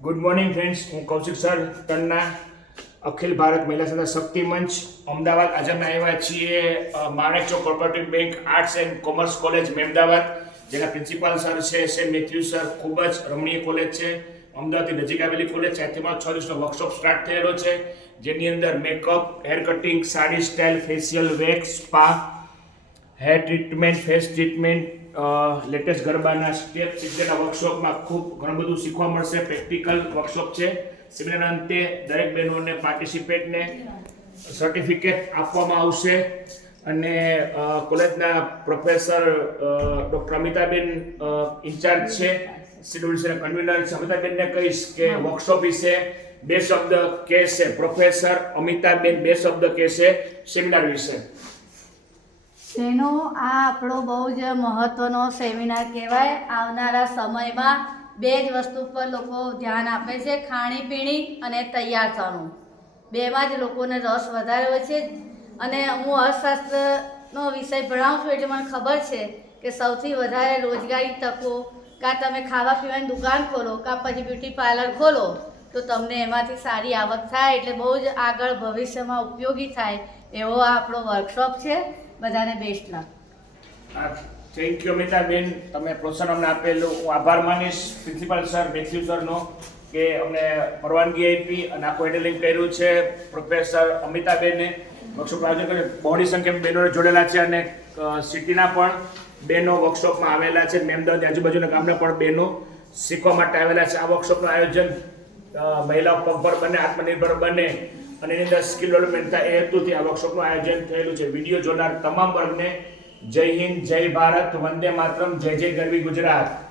Good morning friends, હું Kaushik sir ટનના અખિલ ભારત મહિલા સંસ્થા શક્તિ મંચ અમદાવાદ. આજે અમે આવ્યા છીએ Manek Chowk cooperative bank arts and commerce college Ahmedabad, જેના પ્રિન્સિપાલ સર છે સેમ મેથ્યુ સર. ખૂબ જ રમણીય કોલેજ છે, અમદાવાદથી નજીક આવેલી કોલેજ છે. આજથી મારો 6 દિવસનો વર્કશોપ સ્ટાર્ટ થયેલો છે, જેની અંદર makeup, hair cutting, sari style, facial, wax, spa, hair treatment, face treatment, latest ગરબાના સ્ટેપ શીખવાના વર્કશોપમાં ખૂબ ઘણું બધું શીખવા મળશે. પ્રેક્ટિકલ વર્કશોપ છે. સેમિનારના અંતે દરેક બહેનોને પાર્ટિસિપેટને સર્ટિફિકેટ આપવામાં આવશે. અને કોલેજના પ્રોફેસર ડૉક્ટર અમિતાબેન ઇન્ચાર્જ છે, સીડબ્લ્યુસીના કન્વીનર છે. અમિતાબેનને કહીશ કે વર્કશોપ વિશે 2 શબ્દ કહેશે. પ્રોફેસર અમિતાબેન 2 શબ્દ કહેશે સેમિનાર વિશે. તેનો આ આપણો બહુ જ મહત્ત્વનો સેમિનાર કહેવાય. આવનારા સમયમાં 2 જ વસ્તુ પર લોકો ધ્યાન આપે છે, ખાણીપીણી અને તૈયાર થવાનું. 2માં જ લોકોને રસ વધારે હોય છે. અને હું અર્થશાસ્ત્રનો વિષય ભણાવું છું, એટલે મને ખબર છે કે સૌથી વધારે રોજગારી તકો કાં તમે ખાવા પીવાની દુકાન ખોલો કાં પછી બ્યુટી પાર્લર ખોલો તો તમને એમાંથી સારી આવક થાય. એટલે બહુ જ આગળ ભવિષ્યમાં ઉપયોગી થાય એવો આ આપણો વર્કશોપ છે. બધાને best luck. Thank you Amitaben, તમે પ્રોત્સાહન અમને આપેલું. હું આભાર માનીશ પ્રિન્સિપાલ સર મેથ્યુ સરનો કે અમને પરવાનગી આપી અને આખું હેન્ડલિંગ કર્યું છે. પ્રોફેસર અમિતાબેને વર્કશોપ આયોજન કર્યું. બહોળી સંખ્યામાં બહેનોને જોડેલા છે અને સિટીના પણ બહેનો વર્કશોપમાં આવેલા છે. અમદાવાદ આજુબાજુના ગામના પણ બહેનો શીખવા માટે આવેલા છે. આ વર્કશોપનું આયોજન મહિલાઓ પગભર બને, આત્મનિર્ભર બને અને એની અંદર સ્કિલ ડેવલપમેન્ટ થાય એ હેતુથી આ વર્કશોપનું આયોજન થયેલું છે. વિડીયો જોનાર તમામ વર્ગને જય હિન્દ, જય ભારત, વંદે માતરમ, જય જય ગરવી ગુજરાત.